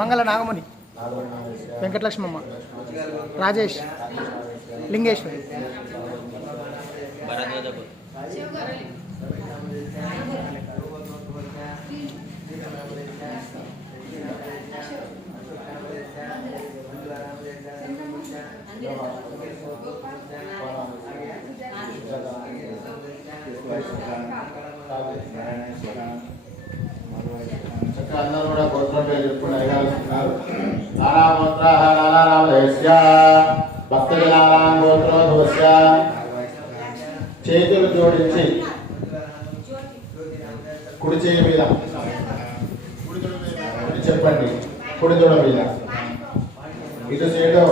మంగళ నాగముని, వెంకటలక్ష్మమ్మ, రాజేష్, లింగేశ్వరి. అందరూ కూడా గోత్రం పేరు చెప్పుకుని అడగాల్స్తున్నారు. నానాగోత్రాః నానానామధేయస్య భక్తజనానాం గోత్రోద్భవస్య. చేతులు జోడించి కుడి చేయి మీద చెప్పండి, కుడి దొడ మీద ఇటు సైడు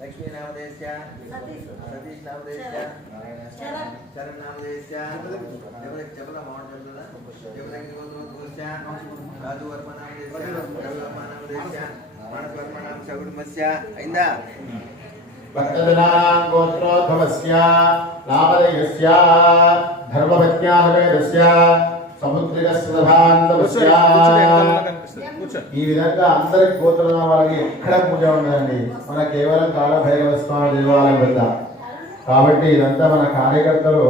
लक्ष्मी नामदेश्य सतीश नामदेश्य चरण नामदेश्य जबल अमाउंट चलता जबल की गोत्र राजू वर्मा नामदेश्य रवि वर्मा नामदेश्य मानस वर्मा नाम सगुणमस्य इंदा भक्तजनानां गोत्रोद्भवस्य नामधेयस्य धर्मपत्न्याः సముద్రికస్వభాంతవస్య. ఈ విధంగా అందరి గోత్రం వాళ్ళకి ఎక్కడ పూజ ఉండదండి. మన కేవలం కాలభైరవ స్వామి దేవాలయం వద్ద. కాబట్టి ఇదంతా మన కార్యకర్తలు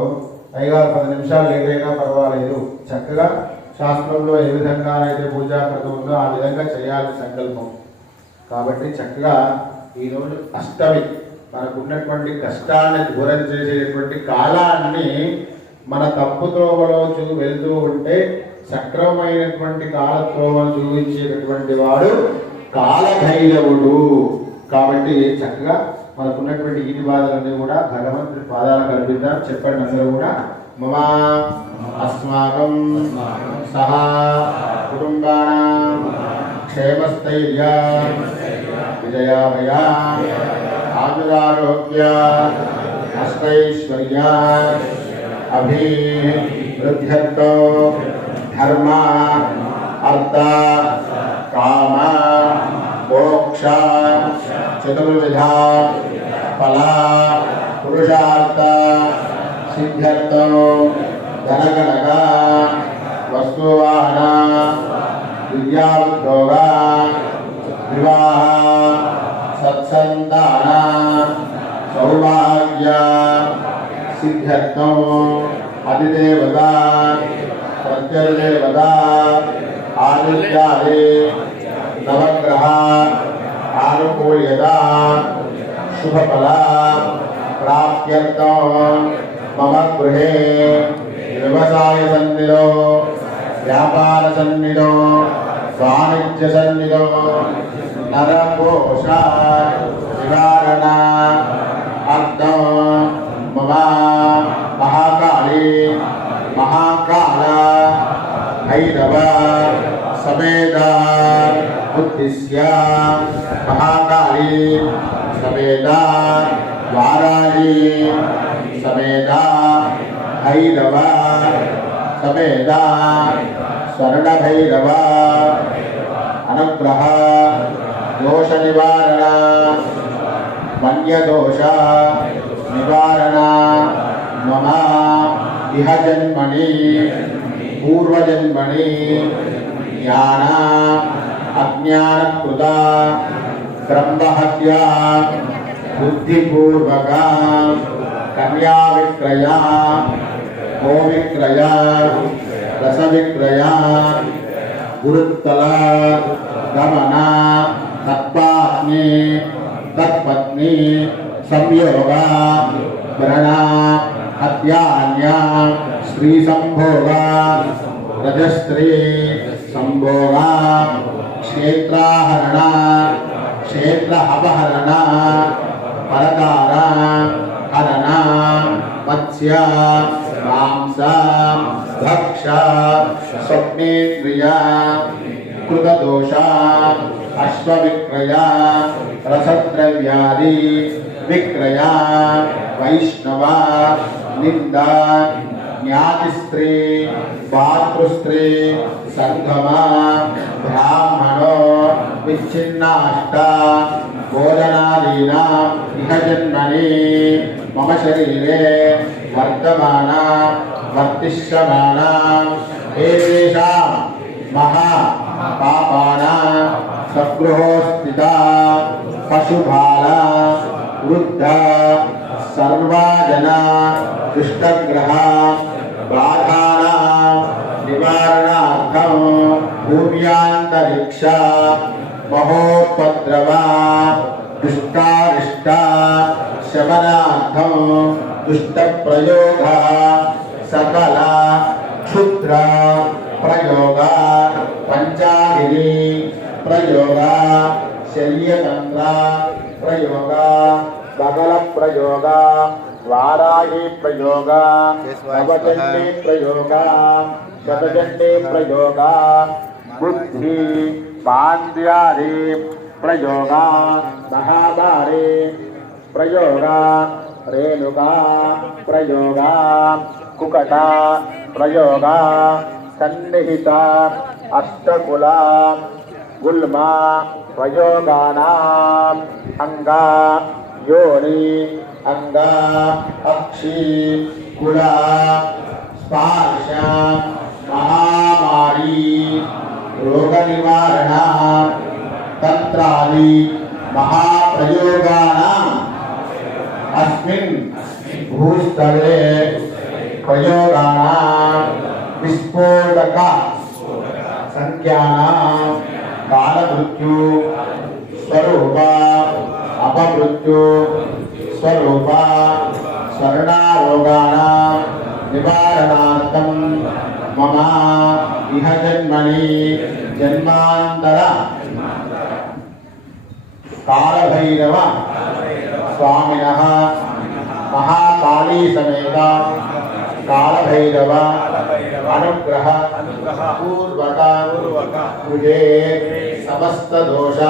పైగా 10 నిమిషాలు లేట్ అయినా పర్వాలేదు, చక్కగా శాస్త్రంలో ఏ విధంగా అయితే పూజా క్రతం ఉందో ఆ విధంగా చేయాలని సంకల్పం. కాబట్టి చక్కగా ఈరోజు అష్టమి మనకున్నటువంటి కష్టాన్ని దూరం చేసేటువంటి కాలాన్ని మన తప్పు త్రోవలో వెళ్తూ ఉంటే సక్రమమైనటువంటి కాలత్రోవను చూపించేటటువంటి వాడు కాలభైరవుడు. కాబట్టి చక్కగా మనకున్నటువంటి ఈ బాధలన్నీ కూడా భగవంతుడి పాదాలకు అర్పిద్దాం. చెప్పండి అందరూ కూడా. మమ అస్మాకం సహా కుటుంబానాం క్షేమస్థైర్య విజయాభయ ఆయురారోగ్య అష్టైశ్వర్య అభివృద్ధ్యర్థో ధర్మ అర్థ కామ మోక్ష చతుర్విధ ఫల పురుషార్థ సిద్ధ్యర్థో ధనగణక వస్తువాహన విద్యాఉద్యోగ వివాహ సత్సంతాన సౌభాగ్య సిద్ధ్యర్థం అధిదేవత ప్రత్యదేవత ఆదిత్యాది నవగ్రహ ఆనుకూల్యత శుభఫల ప్రాప్త్యర్థం మమ గృహే వ్యవసాయ సన్నిధో వ్యాపార సన్నిధో వాణిజ్య సన్నిధో నరకోశ నివారణ అర్థం మమ మహాకాళీ మహాకాళ భైరవ సమేత ఉద్దిశ్య మహాకాళీ సమేత వారాహి సమేత భైరవ సమేత స్వర్ణ భైరవ అనుగ్రహ దోష నివారణ మన్యదోష నివారణ మమ ఇహ జన్మని పూర్వజన్మని జ్ఞాన అజ్ఞానకృత బ్రహ్మహత్య బుద్ధిపూర్వక కన్యా విక్రయ గో విక్రయ రస విక్రయ గురుత్తల గమన తత్పాత్ని తత్పత్ని సంయోగ భరణ హత్యాన్య స్త్రీ సంభోగ రజస్త్రీ సంభోగ క్షేత్రాహరణ క్షేత్ర అపహరణ పరదార హరణ మత్స్య మాంస భక్ష స్వప్నేంద్రియ కృతదోష అశ్వవిక్రయ రసద్రవ్యాది విక్రయ వైష్ణవ నింద జ్ఞాతిస్త్రీ భాతృస్త్రీ సంగమ బ్రాహ్మణో విచ్ఛిన్నాష్ట భోజనాదీనా ఇహ జన్మని మమ శరీరే వర్తమాన వర్తిష్యమాన ఏషాం మహా పాపాన సగృహో స్థిత పశుభాల వృద్ధ సర్వజన దుష్టగ్రహ బాధాన నివారణార్థం భూమ్యాంతరిక్ష మహోపద్రవ దుష్టారిష్ట శమనార్థం దుష్ట ప్రయోగ సకల క్షుద్ర ప్రయోగ పంచాగిరి ప్రయోగ శల్యతంత్ర ప్రయోగ బగల ప్రయోగ వారాహి ప్రయోగ నవచండీ ప్రయోగ శతచండీ ప్రయోగ బుద్ధి పాండ్యాది ప్రయోగ మహాభారి ప్రయోగ రేణుకా ప్రయోగ కుకట ప్రయోగ సన్నిహిత అష్టకుల గుల్మ ప్రయోగానాం అంగ యోని అంగ అక్షి కుల స్పర్శ మహామారి రోగ నివారణ తంత్రాది మహాప్రయోగానాం అస్మిన్ భూస్థలే ప్రయోగానాం విస్ఫోటక సంఖ్యానాం కాలమృత్యు స్వరూప అపమృత్యు స్వరూప స్వర్ణారోగాణాం నివారణార్థం మమ ఇహ జన్మని జన్మాంతర కాళభైరవ స్వామినః మహాకాళీ సమేత కాళభైరవ అనుగ్రహ పూర్వక కృతే సమస్త దోష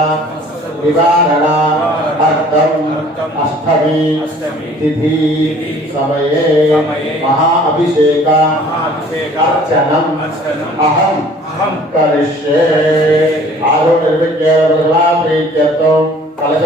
నివారణ అర్థం అష్టమి తిథి సమయే మహా అభిషేక అర్చనం అహం కరిష్యే ఆరో నిర్విజ్ఞ ప్రీత్యర్థం కలశ